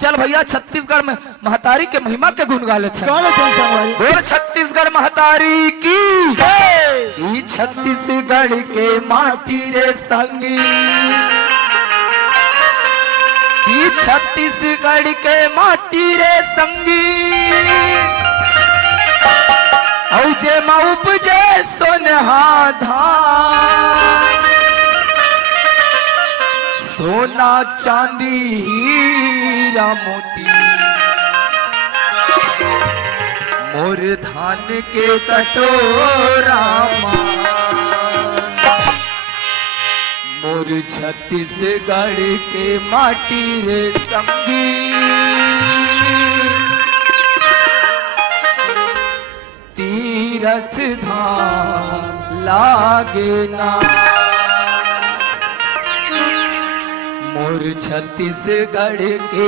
चल भैया छत्तीसगढ़ में महतारी के महिमा के गुण गा लेते हैं। और छत्तीसगढ़ महतारी की ई छत्तीसगढ़ के माटी रे संगी, ई छत्तीसगढ़ के माटी रे संगी, औ जे मा उपजे सोनहा धान, सोना चांदी हीरा मोती, मोर धान के कटोरा मोर छत्तीसगढ़ के माटी रे संगी, तीरथ धाम लागे ना, मोर छत्तीसगढ़ के